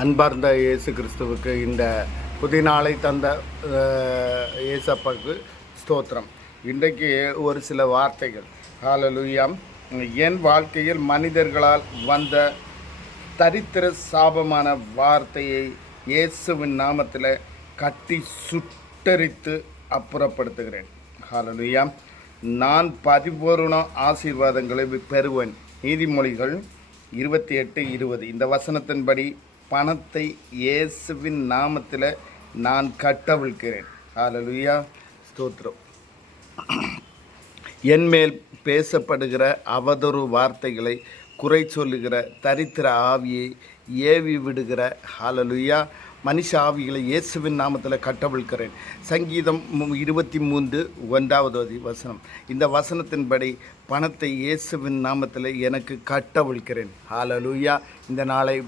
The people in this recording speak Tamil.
அன்பார்ந்த இயேசு கிறிஸ்துவுக்கு இந்த புதிய நாளை தந்த இயேசப்பாவுக்கு ஸ்தோத்திரம். இன்றைக்கு ஒரு சில வார்த்தைகள். ஹல்லேலூயா. என் வாழ்க்கையில் மனிதர்களால் வந்த தரித்திர சாபமான வார்த்தையை இயேசுவின் நாமத்தில் கட்டி சுட்டரித்து அப்புறப்படுத்துகிறேன். ஹல்லேலூயா. நான் பரிபூரண ஆசீர்வாதங்களை பெறுவேன். நீதிமொழிகள் 28:20 இந்த வசனத்தின்படி பணத்தை இயேசுவின் நாமத்தில் நான் கட்டவிழ்க்கிறேன். ஹல்லேலூயா, ஸ்தோத்திரம். என்மேல் பேசப்படுகிற அவதூறு வார்த்தைகளை, குறை சொல்லுகிற தரித்திர ஆவியை ஏவி விடுகிற ஹல்லேலூயா மனுஷ ஆவிகளை இயேசுவின் நாமத்தில் கட்டவிழ்க்கிறேன். சங்கீதம் 23:1 வசனம். இந்த வசனத்தின்படி பணத்தை இயேசுவின் நாமத்தில் எனக்கு கட்டவிழ்க்கிறேன். ஹல்லேலூயா. இந்த நாளை